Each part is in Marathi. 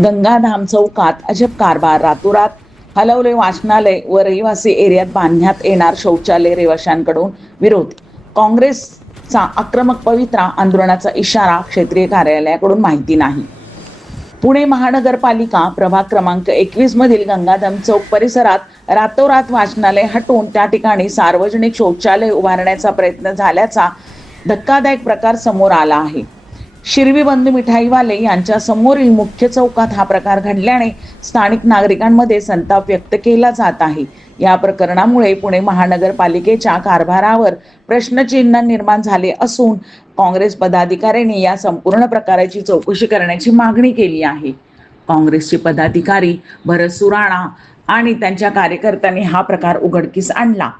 गंगाधाम चौकात अजब कारभार, रातोरात हलवले वाचनालय व रहिवासी एरियात बांधण्यात येणार शौचालय, रहिवाशांकडून विरोध. काँग्रेसचा आक्रमक पवित्रा आंदोलनाचा इशारा, क्षेत्रीय कार्यालयाकडून माहिती नाही. पुणे महानगरपालिका प्रभाग क्रमांक 21 मधील गंगाधाम चौक परिसरात रातोरात वाचनालय हटवून त्या ठिकाणी सार्वजनिक शौचालय उभारण्याचा प्रयत्न झाल्याचा धक्कादायक प्रकार समोर आला आहे. शिरवी बंधू मिठाईवाले यांच्या समोरील मुख्य चौकात हा प्रकार घडल्याने स्थानिक नागरिकांमध्ये संताप व्यक्त केला जात आहे. या प्रकरणामुळे पुणे महानगरपालिकेच्या कारभारावर प्रश्नचिन्ह निर्माण झाले असून काँग्रेस पदाधिकाऱ्यांनी या संपूर्ण प्रकाराची चौकशी करण्याची मागणी केली आहे. काँग्रेसचे पदाधिकारी भरत सुराणा आणि त्यांच्या कार्यकर्त्यांनी हा प्रकार उघडकीस आणला.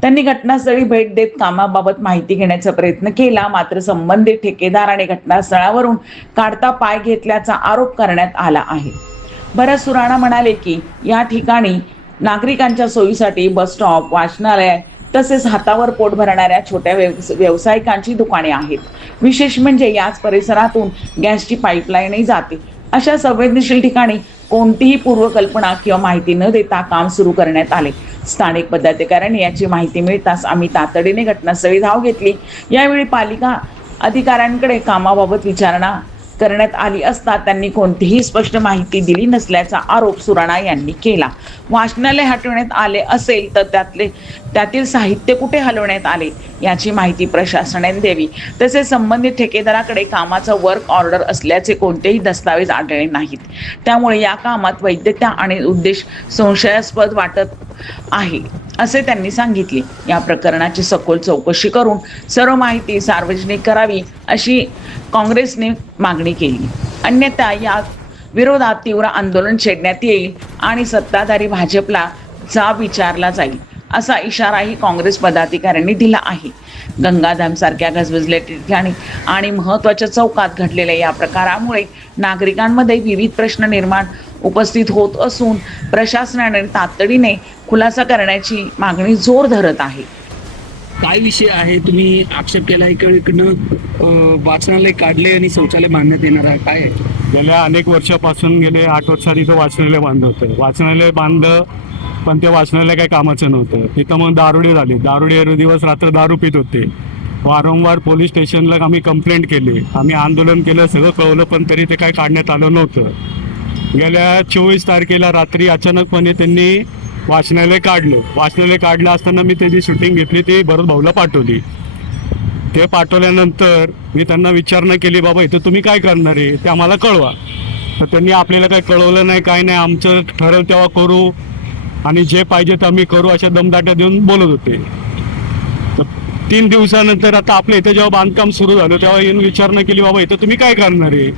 त्यांनी घटनास्थळी भेट देत कामाबाबत माहिती घेण्याचा प्रयत्न केला, मात्र संबंधित ठेकेदाराने घटनास्थळावरून काढता पाय घेतल्याचा आरोप करण्यात आला आहे. भरत सुराणा म्हणाले की या ठिकाणी नागरिकांच्या सोयीसाठी बस स्टॉप, वाचनालय तसेच हातावर पोट भरणाऱ्या छोट्या व्यावसायिकांची दुकाने आहेत. विशेष म्हणजे याच परिसरातून गॅसची पाईपलाईनही जाते. अशा संवेदनशील ठिकाणी कोणतीही पूर्वकल्पना किंवा माहिती न देता काम सुरू करण्यात आले. स्थानिक पदाधिकाऱ्यांनी याची माहिती मिळताच आम्ही तातडीने घटनास्थळी धाव घेतली. यावेळी पालिका अधिकाऱ्यांकडे कामाबाबत विचारणा करण्यात आली असता त्यांनी कोणतीही स्पष्ट माहिती दिली नसल्याचा आरोप सुराणा यांनी केला. वाचनालय हटवण्यात आले असेल तर त्यातील साहित्य कुठे हलवण्यात आले याची माहिती प्रशासनाने द्यावी. तसेच संबंधित ठेकेदाराकडे कामाचा वर्क ऑर्डर असल्याचे कोणतेही दस्तावेज आढळले नाहीत. त्यामुळे या कामात वैधता आणि उद्देश संशयास्पद वाटत आहे असे त्यांनी सांगितले. या प्रकरणाची सखोल चौकशी करून सर्व माहिती सार्वजनिक करावी अशी काँग्रेसने मागणी केली. अन्यथा या विरोधात तीव्र आंदोलन छेडण्यात येईल आणि सत्ताधारी भाजपला जाब विचारला जाईल असा इशाराही काँग्रेस पदाधिकाऱ्यांनी दिला आहे. गंगाधाम सारख्या गजबजलेल्या ठिकाणी आणि महत्त्वाच्या चौकात घडलेल्या या प्रकारामुळे नागरिकांमध्ये विविध प्रश्न निर्माण उपस्थित होत असून प्रशासनाने तातडीने खुलासा करण्याची मागणी जोर धरत आहे. काय विषय आहे? तुम्ही आक्षेप केला इकडनं वाचनालय काढले आणि शौचालय बांधण्यात येणार आहे, काय आहे? गेल्या अनेक वर्षापासून गेले 8 वर्षात इथं वाचनालय बांधलं होतं. वाचनालय बांधलं पण ते वाचनालय काही कामाचं नव्हतं. तिथं मग दारुडी झाली. दारुडी दिवस रात्र दारू पित होते. वारंवार पोलीस स्टेशनला आम्ही कंप्लेंट केली, आम्ही आंदोलन केलं, सगळं कळवलं, पण तरी ते काही काढण्यात आलं नव्हतं. गेल्या 24 तारखेला रात्री अचानकपणे त्यांनी वाचनालय काढलं. वाचनालय काढलं असताना मी त्याची शूटिंग घेतली, ती भरत भाऊला पाठवली. ते पाठवल्यानंतर मी त्यांना विचारणा केली, बाबा इथं तुम्ही काय करणार आहे ते आम्हाला कळवा. तर त्यांनी आपल्याला काही कळवलं नाही, काय नाही, आमचं ठरवलं तेव्हा करू आणि जे पाहिजे ते आम्ही करू अशा दमदाट्या देऊन बोलत होते. तर 3 दिवसानंतर आता आपल्या इथं जेव्हा बांधकाम सुरू झालं तेव्हा येऊन विचारणा केली, बाबा इथं तुम्ही काय करणार आहे?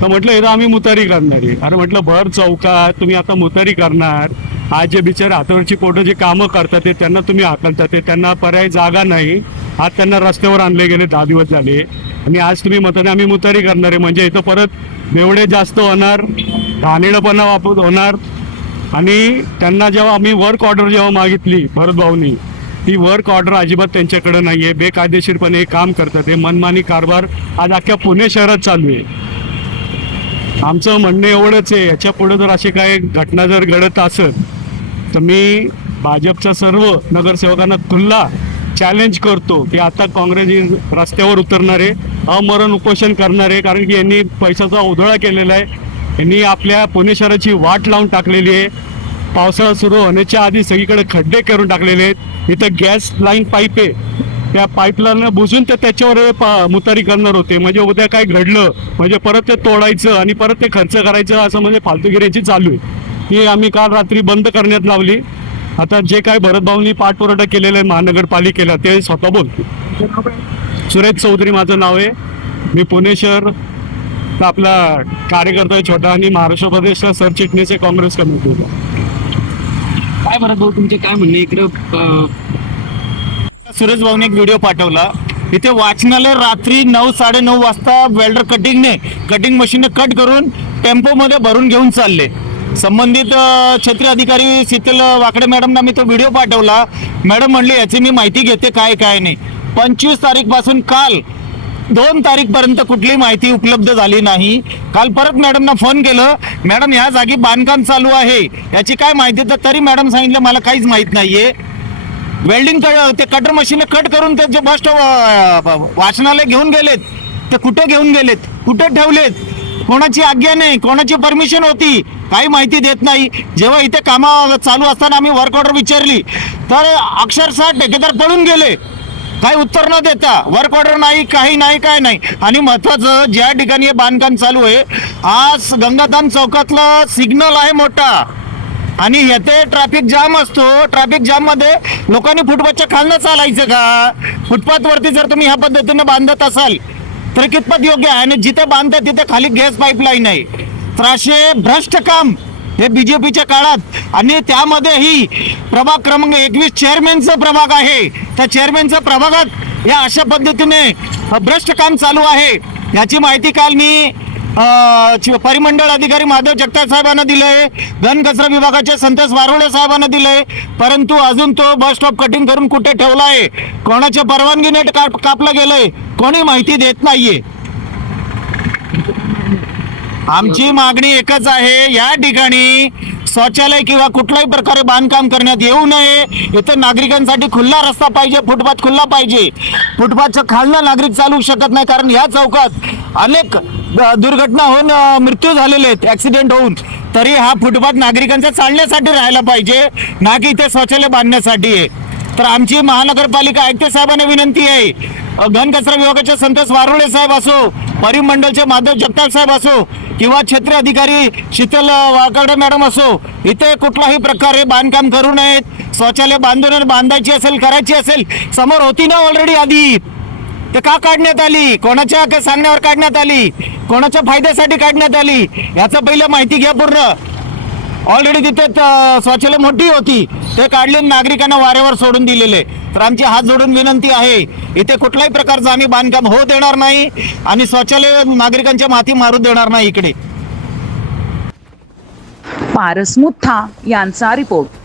तर म्हटलं इथं आम्ही मुतारी करणार आहे. अरे म्हटलं भर चौकात तुम्ही आता मुतारी करणार? आज जे बिचारे हातावरची पोटं जे कामं करतात ते त्यांना तुम्ही हाकलतात, ते त्यांना पर्याय जागा नाही. आज त्यांना रस्त्यावर आणले गेले 10 दिवस झाले आणि आज तुम्ही म्हणताना आम्ही मुतारी करणार आहे. म्हणजे इथं परत बेवडे जास्त होणार, घाणेरडपणा वापर होणार. आणि त्यांना जेव्हा आम्ही वर्क ऑर्डर जेव्हा मागितली भरत भाऊनी, ती वर्क ऑर्डर अजिबात त्यांच्याकडे नाही आहे. बेकायदेशीरपणे काम करतात, हे मनमानी कारभार आज अख्ख्या पुणे शहरात चालू आहे. आमचं म्हणणं एवढंच आहे, याच्या पुढे जर अशी काही घटना जर घडत असेल तर मी भाजपच्या सर्व नगरसेवकांना खुल्ला चॅलेंज करतो की आता काँग्रेस रस्त्यावर उतरणार आहे, अमरण उपोषण करणार आहे. कारण की यांनी पैशाचा उधळा केलेला आहे. यांनी आपल्या पुणे शहराची वाट लावून टाकलेली आहे. पावसाळा सुरू होण्याच्या आधी सगळीकडे खड्डे करून टाकलेले आहेत. इथं गॅस लाईन पाईप आहे, त्या पाईपलाईन बुजून ते त्याच्यावर मुतारी करणार होते. म्हणजे उद्या काय घडलं म्हणजे परत ते तोडायचं आणि परत ते खर्च करायचं, असं म्हणजे फालतूगिरीची चालू आहे. ही आम्ही काल रात्री बंद करण्यात लावली. आता जे काय भरत भाऊंनी पाठपुरावा केलेला आहे महानगरपालिकेला ते स्वतः बोलतो. सुरेश चौधरी माझं नाव आहे. मी पुणे शहर आपला कार्यकर्ता आहे छोटा आणि महाराष्ट्र प्रदेशचा सरचिटणीस आहे काँग्रेस कमिटीचा. काय भरत भाऊ तुमचे काय म्हणणे? इकडं सुरेश भाऊने एक व्हिडिओ पाठवला. इथे वाचनालय रात्री 9-9:30 वाजता वेल्डर कटिंग मशीनने कट करून टेम्पोमध्ये भरून घेऊन चालले. संबंधित क्षेत्रीय अधिकारी शीतल वाकडे मॅडमना मी तो व्हिडिओ पाठवला. मॅडम म्हणले याची मी माहिती घेते काय नाही. 25 तारीखपासून काल 2 तारीखपर्यंत कुठलीही माहिती उपलब्ध झाली नाही. काल परत मॅडमना फोन केलं, मॅडम या जागी बांधकाम चालू आहे, याची काय माहिती, तर तरी मॅडम सांगितलं मला काहीच माहित नाहीये. वेल्डिंग ते कटर मशीन कट करून ते जे बस वाचनालय घेऊन गेलेत, ते कुठे घेऊन गेलेत, कुठे ठेवलेत, कोणाची आज्ञा नाही, कोणाची परमिशन होती, काही माहिती देत नाही. जेव्हा इथे कामं चालू असताना आम्ही वर्क ऑर्डर विचारली तर अक्षरशः ठेकेदार पळून गेले, काही उत्तर न देता. वर्क ऑर्डर नाही, काही नाही, काय नाही. आणि महत्वाचं, ज्या ठिकाणी हे बांधकाम चालू आहे, आज गंगाधाम चौकातला सिग्नल आहे मोठा, आणि येथे ट्रॅफिक जाम असतो. ट्रॅफिक जाम मध्ये लोकांनी फुटपाथच्या खालनं चालायचं का? फुटपाथ वरती जर तुम्ही ह्या पद्धतीने बांधत असाल तर कितपत योग्य आहे? आणि जिथे बांधतात तिथे खाली गॅस पाईपलाईन आहे. तर असे भ्रष्ट काम हे बीजेपीच्या काळात, आणि त्यामध्येही प्रभाग क्रमांक 21 चेअरमॅनचा प्रभाग आहे, त्या चेअरमॅनच्या प्रभागात या अशा पद्धतीने भ्रष्ट काम चालू आहे. याची माहिती काल मी परिमंडळ अधिकारी माधव जगताप साहेबांना दिलंय, घनकचरा विभागाचे संतोष वारुळे साहेबांना दिलंय, परंतु अजून तो बस स्टॉप कटिंग करून कुठे ठेवलाय, कोणाच्या परवानगीने कापलं गेलंय, कोणी माहिती देत नाहीये. आमची मागणी एकच आहे, या ठिकाणी शौचालय किंवा कुठल्याही प्रकारे बांधकाम करण्यात येऊ नये. इथं नागरिकांसाठी खुला रस्ता पाहिजे, फुटपाथ खुला पाहिजे. फुटपाथच्या खालनं नागरिक चालू शकत नाही, कारण या चौकात अनेक दुर्घटना होऊन मृत्यू झालेले आहेत, ऍक्सिडेंट होऊन. तरी हा फुटपाथ नागरिकांचा चालण्यासाठी राहायला पाहिजे, ना की इथे शौचालय बांधण्यासाठी आहे. तर आमची महानगरपालिका आयुक्त साहेबांना विनंती आहे, घनकचरा विभागाचे संतोष वारुळे साहेब असो, परिमंडळचे माधव जगताप साहेब असो, किंवा क्षेत्रीय अधिकारी शीतल वाकर्डे मॅडम असो, इथे कुठलाही प्रकारे बांधकाम करू नयेत. शौचालय बांधायची असेल, करायची असेल, समोर होती ना ऑलरेडी आधी, ते का काढण्यात आली, कोणाच्या सांगण्यावर काढण्यात आली, कोणाच्या फायद्यासाठी काढण्यात आली, याचं पहिलं माहिती घ्या पूर्ण. ऑलरेडी तिथे शौचालय मोठी होती, ते काढले, नागरिकांना वारेवर सोडून दिलेले. तर आमची हात जोडून विनंती आहे, इथे कुठल्याही प्रकारचं आम्ही बांधकाम होऊ देणार नाही, आणि शौचालय नागरिकांच्या माथी मारू देणार नाही इकडे. पारस मुथा यांचा रिपोर्ट.